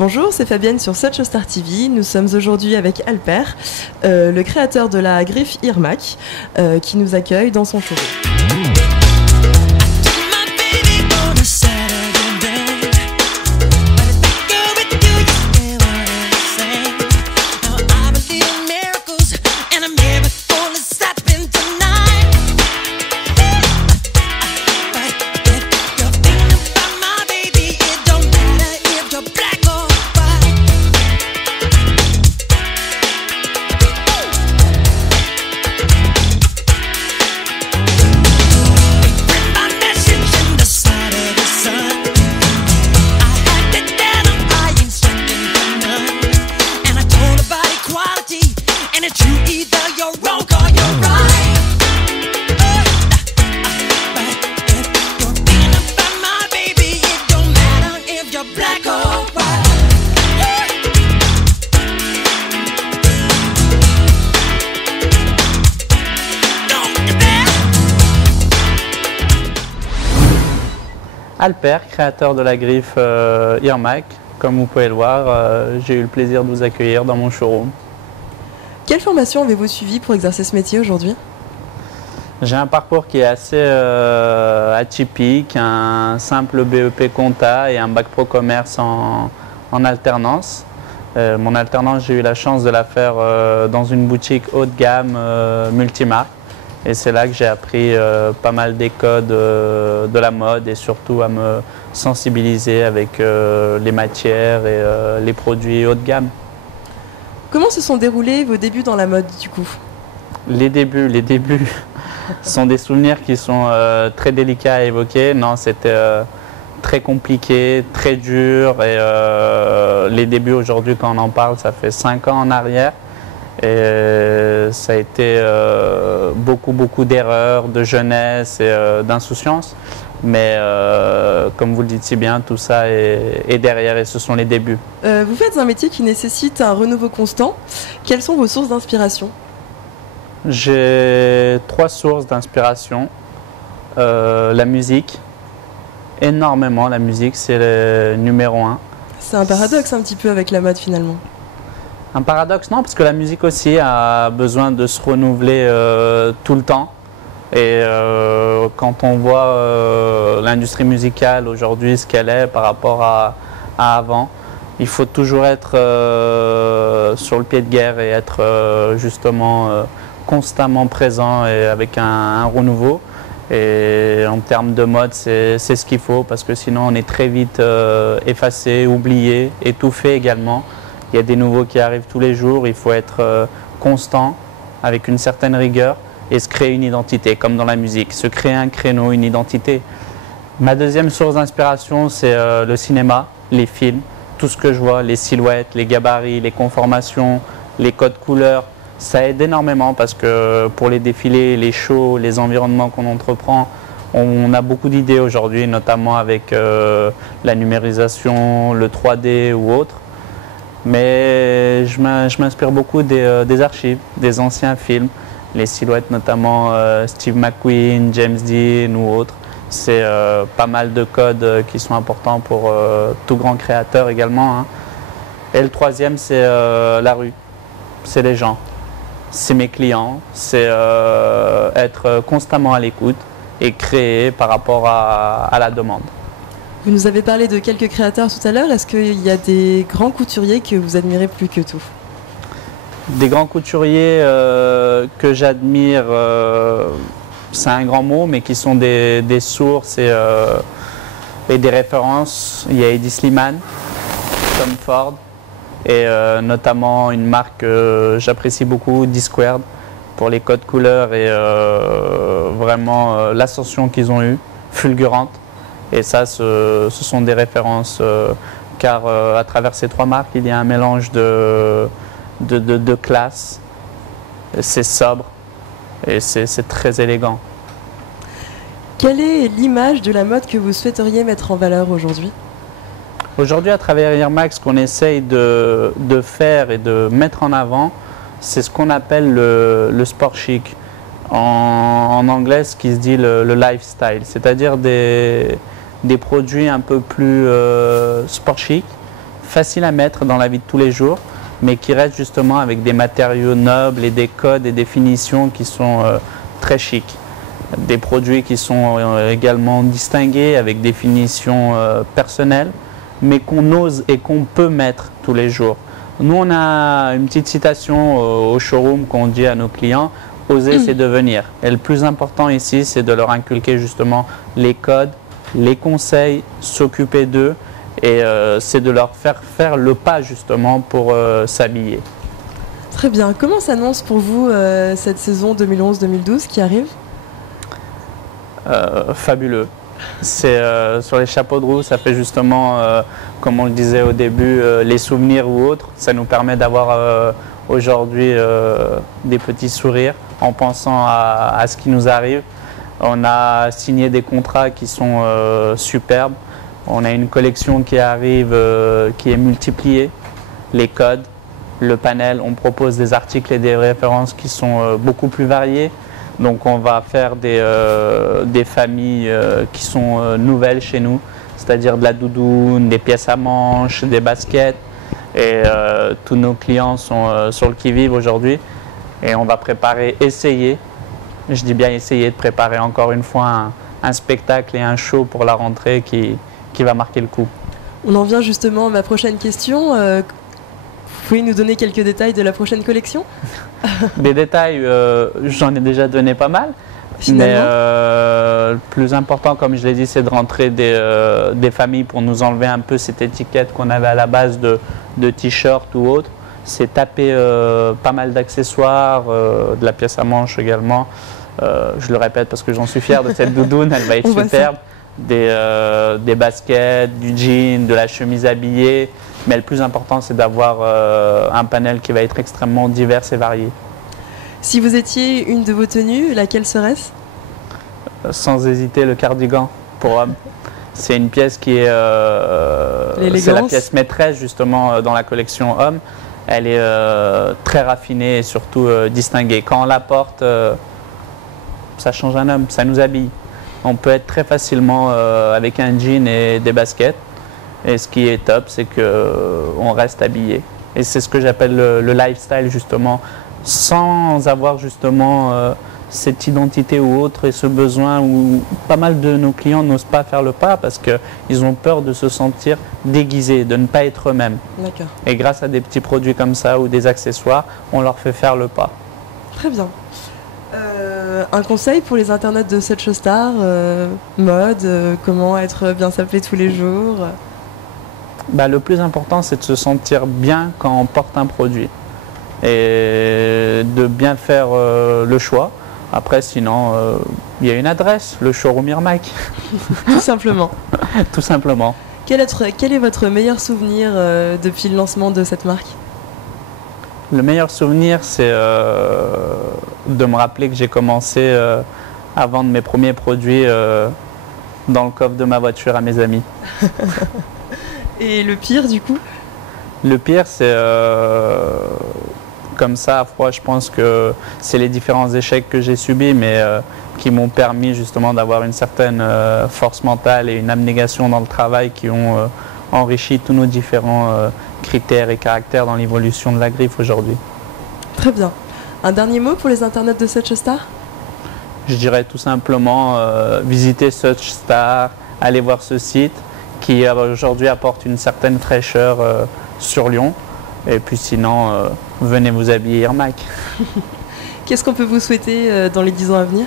Bonjour, c'est Fabienne sur Such a Star TV. Nous sommes aujourd'hui avec Alper, le créateur de la griffe Irmac, qui nous accueille dans son showroom. Alper, créateur de la griffe Irmac. Comme vous pouvez le voir, j'ai eu le plaisir de vous accueillir dans mon showroom. Quelle formation avez-vous suivi pour exercer ce métier aujourd'hui? J'ai un parcours qui est assez atypique, un simple BEP compta et un bac pro commerce en alternance. Mon alternance, j'ai eu la chance de la faire dans une boutique haut de gamme multimarque. Et c'est là que j'ai appris pas mal des codes de la mode et surtout à me sensibiliser avec les matières et les produits haut de gamme. Comment se sont déroulés vos débuts dans la mode du coup? Les débuts sont des souvenirs qui sont très délicats à évoquer. Non, c'était très compliqué, très dur. Et les débuts aujourd'hui, quand on en parle, ça fait 5 ans en arrière. Et ça a été beaucoup d'erreurs, de jeunesse et d'insouciance. Mais comme vous le dites si bien, tout ça est derrière et ce sont les débuts. Vous faites un métier qui nécessite un renouveau constant. Quelles sont vos sources d'inspiration? J'ai 3 sources d'inspiration. La musique, énormément la musique, c'est le numéro 1. C'est un paradoxe un petit peu avec la mode finalement. Un paradoxe, non, parce que la musique aussi a besoin de se renouveler tout le temps. Et quand on voit l'industrie musicale aujourd'hui, ce qu'elle est par rapport à avant, il faut toujours être sur le pied de guerre et être justement constamment présent et avec un renouveau. Et en termes de mode, c'est ce qu'il faut parce que sinon on est très vite effacé, oublié, étouffé également. Il y a des nouveaux qui arrivent tous les jours, il faut être constant, avec une certaine rigueur et se créer une identité, comme dans la musique, se créer un créneau, une identité. Ma deuxième source d'inspiration, c'est le cinéma, les films, tout ce que je vois, les silhouettes, les gabarits, les conformations, les codes couleurs. Ça aide énormément parce que pour les défilés, les shows, les environnements qu'on entreprend, on a beaucoup d'idées aujourd'hui, notamment avec la numérisation, le 3D ou autre. Mais je m'inspire beaucoup des archives, des anciens films, les silhouettes notamment Steve McQueen, James Dean ou autres. C'est pas mal de codes qui sont importants pour tout grand créateur également. Hein. Et le troisième, c'est la rue, c'est les gens, c'est mes clients, c'est être constamment à l'écoute et créer par rapport à la demande. Vous nous avez parlé de quelques créateurs tout à l'heure. Est-ce qu'il y a des grands couturiers que vous admirez plus que tout? Des grands couturiers que j'admire, c'est un grand mot, mais qui sont des sources et des références. Il y a Eddie Slimane, Tom Ford et notamment une marque que j'apprécie beaucoup, D-Squared, pour les codes couleurs et vraiment l'ascension qu'ils ont eue, fulgurante. Et ça, ce sont des références, car à travers ces 3 marques, il y a un mélange de classe, c'est sobre et c'est très élégant. Quelle est l'image de la mode que vous souhaiteriez mettre en valeur aujourd'hui? Aujourd'hui, à travers Irmac, ce qu'on essaye de faire et de mettre en avant, c'est ce qu'on appelle le sport chic. En anglais, ce qui se dit le lifestyle, c'est-à-dire des produits un peu plus sport chic, faciles à mettre dans la vie de tous les jours, mais qui restent justement avec des matériaux nobles et des codes et des finitions qui sont très chics. Des produits qui sont également distingués avec des finitions personnelles, mais qu'on ose et qu'on peut mettre tous les jours. Nous, on a une petite citation au showroom qu'on dit à nos clients: oser, c'est devenir. Et le plus important ici, c'est de leur inculquer justement les codes, les conseils, s'occuper d'eux, et c'est de leur faire le pas justement pour s'habiller. Très bien. Comment s'annonce pour vous cette saison 2011-2012 qui arrive? Fabuleux. C'est sur les chapeaux de roue, ça fait justement, comme on le disait au début, les souvenirs ou autres. Ça nous permet d'avoir aujourd'hui des petits sourires en pensant à ce qui nous arrive. On a signé des contrats qui sont superbes. On a une collection qui arrive, qui est multipliée. Les codes, le panel, on propose des articles et des références qui sont beaucoup plus variés. Donc on va faire des familles qui sont nouvelles chez nous, c'est-à-dire de la doudoune, des pièces à manches, des baskets. Et tous nos clients sont sur le qui-vive aujourd'hui. Et on va préparer, essayer, je dis bien essayer de préparer encore une fois un spectacle et un show pour la rentrée qui va marquer le coup. On en vient justement à ma prochaine question. Vous pouvez nous donner quelques détails de la prochaine collection? Des détails, j'en ai déjà donné pas mal. Finalement. Mais le plus important, comme je l'ai dit, c'est de rentrer des familles pour nous enlever un peu cette étiquette qu'on avait à la base de t-shirt ou autre. C'est taper pas mal d'accessoires, de la pièce à manche également. Je le répète parce que j'en suis fier de cette doudoune, elle va être superbe. Des baskets, du jean, de la chemise habillée. Mais le plus important, c'est d'avoir un panel qui va être extrêmement divers et varié. Si vous étiez une de vos tenues, laquelle serait-ce? Sans hésiter, le cardigan pour homme. C'est une pièce qui est... c'est la pièce maîtresse justement dans la collection homme. Elle est très raffinée et surtout distinguée. Quand on la porte, ça change un homme, ça nous habille. On peut être très facilement avec un jean et des baskets. Et ce qui est top, c'est qu'on reste habillé. Et c'est ce que j'appelle le lifestyle justement, sans avoir justement cette identité ou autre et ce besoin où pas mal de nos clients n'osent pas faire le pas parce qu'ils ont peur de se sentir déguisés, de ne pas être eux-mêmes. D'accord. Et grâce à des petits produits comme ça ou des accessoires, on leur fait faire le pas. Très bien. Un conseil pour les internautes de Such a Star, mode, comment être bien sapé tous les jours? Le plus important, c'est de se sentir bien quand on porte un produit et de bien faire le choix. Après, sinon, il y a une adresse, le showroom Irmac. Tout simplement. Tout simplement. Quel est votre meilleur souvenir depuis le lancement de cette marque? Le meilleur souvenir, c'est de me rappeler que j'ai commencé à vendre mes premiers produits dans le coffre de ma voiture à mes amis. Et le pire, du coup? Le pire, c'est comme ça, à froid, je pense que c'est les différents échecs que j'ai subis, mais qui m'ont permis justement d'avoir une certaine force mentale et une abnégation dans le travail qui ont enrichi tous nos différents critères et caractères dans l'évolution de la griffe aujourd'hui. Très bien. Un dernier mot pour les internautes de Such a Star? Je dirais tout simplement visiter Such Star, aller voir ce site qui aujourd'hui apporte une certaine fraîcheur sur Lyon. Et puis sinon, venez vous habiller Irmac. Qu'est-ce qu'on peut vous souhaiter dans les 10 ans à venir?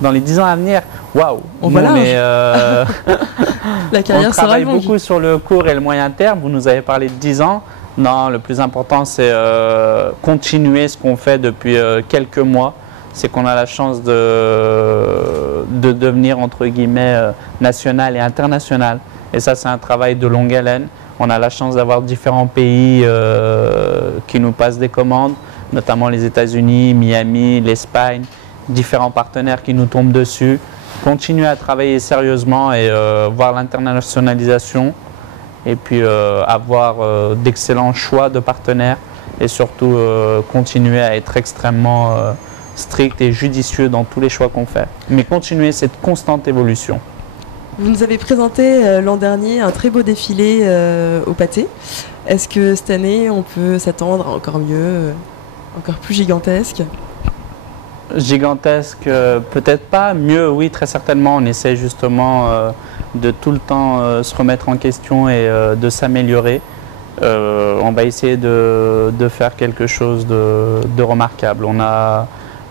Dans les 10 ans à venir, waouh! La carrière on sera travaille longue. beaucoup sur le court et le moyen terme. Vous nous avez parlé de 10 ans. Non, le plus important, c'est continuer ce qu'on fait depuis quelques mois. C'est qu'on a la chance de devenir, entre guillemets, national et international. Et ça, c'est un travail de longue haleine. On a la chance d'avoir différents pays qui nous passent des commandes, notamment les États-Unis, Miami, l'Espagne, différents partenaires qui nous tombent dessus. Continuer à travailler sérieusement et voir l'internationalisation et puis avoir d'excellents choix de partenaires et surtout continuer à être extrêmement strict et judicieux dans tous les choix qu'on fait. Mais continuer cette constante évolution. Vous nous avez présenté l'an dernier un très beau défilé au pâté. Est-ce que cette année, on peut s'attendre à encore mieux, encore plus gigantesque? Gigantesque, peut-être pas. Mieux, oui, très certainement. On essaie justement de tout le temps se remettre en question et de s'améliorer. On va essayer de faire quelque chose de remarquable.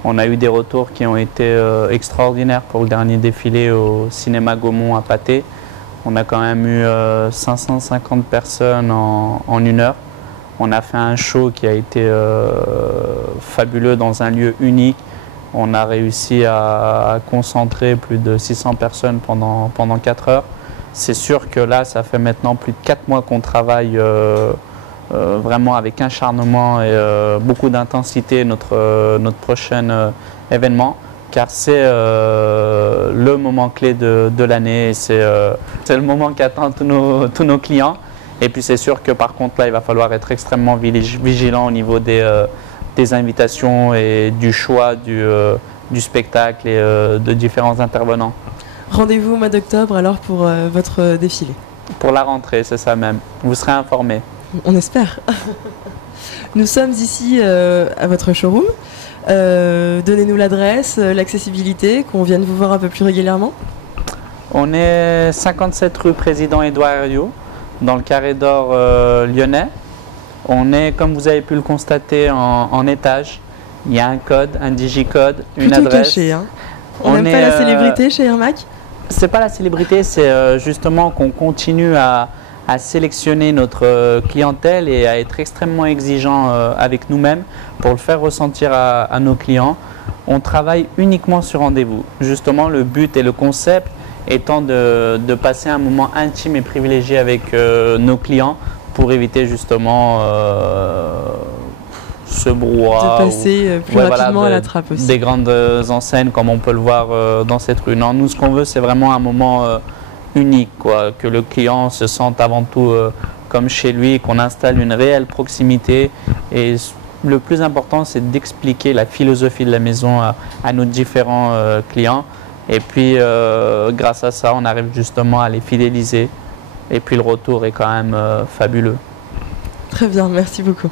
On a eu des retours qui ont été extraordinaires pour le dernier défilé au cinéma Gaumont à Pâté. On a quand même eu 550 personnes en 1 heure. On a fait un show qui a été fabuleux dans un lieu unique. On a réussi à concentrer plus de 600 personnes pendant 4 heures. C'est sûr que là, ça fait maintenant plus de 4 mois qu'on travaille vraiment avec acharnement et beaucoup d'intensité notre prochain événement, car c'est le moment clé de l'année, c'est le moment qu'attendent tous nos clients. Et puis c'est sûr que par contre là, il va falloir être extrêmement vigilant au niveau des invitations et du choix du spectacle et de différents intervenants. Rendez-vous au mois d'octobre alors pour votre défilé. Pour la rentrée, c'est ça même. Vous serez informés. On espère. Nous sommes ici à votre showroom. Donnez-nous l'adresse, l'accessibilité, qu'on vienne vous voir un peu plus régulièrement. On est 57 rue Président Édouard Herriot, dans le Carré d'Or lyonnais. On est, comme vous avez pu le constater, en étage. Il y a un code, un digicode, une adresse. Caché, hein. On n'aime pas la célébrité chez Irmac? C'est pas la célébrité, c'est justement qu'on continue à sélectionner notre clientèle et à être extrêmement exigeant avec nous-mêmes pour le faire ressentir à nos clients. On travaille uniquement sur rendez-vous. Justement, le but et le concept étant de passer un moment intime et privilégié avec nos clients pour éviter justement ce brouhaha. De passer plus rapidement à la trappe aussi. Des grandes enseignes comme on peut le voir dans cette rue. Non, nous, ce qu'on veut, c'est vraiment un moment unique, quoi, que le client se sente avant tout comme chez lui, qu'on installe une réelle proximité. Et le plus important, c'est d'expliquer la philosophie de la maison à nos différents clients. Et puis, grâce à ça, on arrive justement à les fidéliser. Et puis, le retour est quand même fabuleux. Très bien, merci beaucoup.